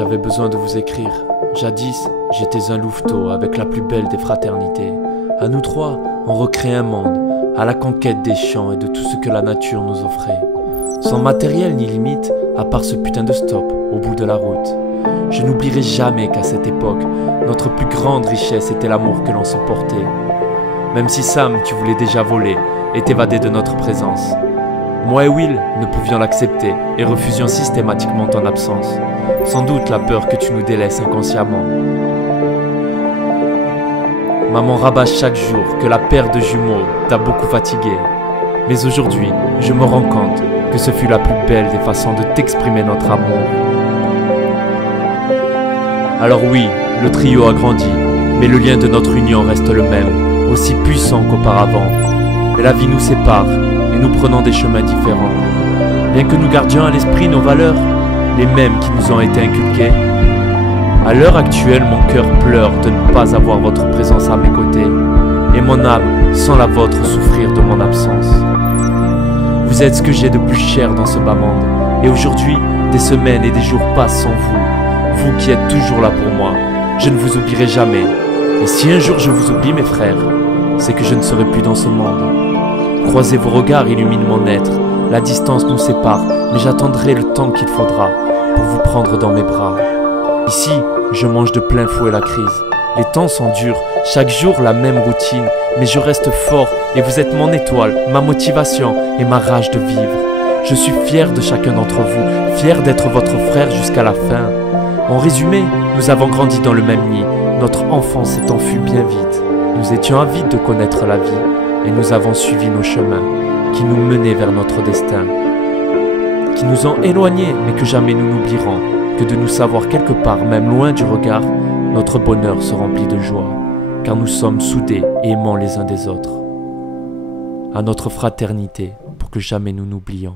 J'avais besoin de vous écrire. Jadis, j'étais un louveteau avec la plus belle des fraternités. À nous trois, on recrée un monde, à la conquête des champs et de tout ce que la nature nous offrait. Sans matériel ni limite, à part ce putain de stop au bout de la route. Je n'oublierai jamais qu'à cette époque, notre plus grande richesse était l'amour que l'on se portait. Même si Sam, tu voulais déjà voler et t'évader de notre présence. Moi et Will ne pouvions l'accepter et refusions systématiquement ton absence. Sans doute la peur que tu nous délaisses inconsciemment. Maman rabâche chaque jour que la paire de jumeaux t'a beaucoup fatigué. Mais aujourd'hui, je me rends compte que ce fut la plus belle des façons de t'exprimer notre amour. Alors oui, le trio a grandi, mais le lien de notre union reste le même, aussi puissant qu'auparavant. Mais la vie nous sépare et nous prenons des chemins différents. Bien que nous gardions à l'esprit nos valeurs, les mêmes qui nous ont été inculquées. À l'heure actuelle, mon cœur pleure de ne pas avoir votre présence à mes côtés, et mon âme, sans la vôtre, souffrir de mon absence. Vous êtes ce que j'ai de plus cher dans ce bas monde, et aujourd'hui, des semaines et des jours passent sans vous, vous qui êtes toujours là pour moi. Je ne vous oublierai jamais, et si un jour je vous oublie mes frères, c'est que je ne serai plus dans ce monde. Croisez vos regards illumine mon être, la distance nous sépare, mais j'attendrai le temps qu'il faudra pour vous prendre dans mes bras. Ici, je mange de plein fouet la crise. Les temps sont durs, chaque jour la même routine, mais je reste fort et vous êtes mon étoile, ma motivation et ma rage de vivre. Je suis fier de chacun d'entre vous, fier d'être votre frère jusqu'à la fin. En résumé, nous avons grandi dans le même nid, notre enfance s'est enfuie bien vite. Nous étions avides de connaître la vie et nous avons suivi nos chemins qui nous menaient vers notre destin, qui nous ont éloignés mais que jamais nous n'oublierons, que de nous savoir quelque part, même loin du regard, notre bonheur se remplit de joie, car nous sommes soudés et aimants les uns des autres. À notre fraternité, pour que jamais nous n'oublions.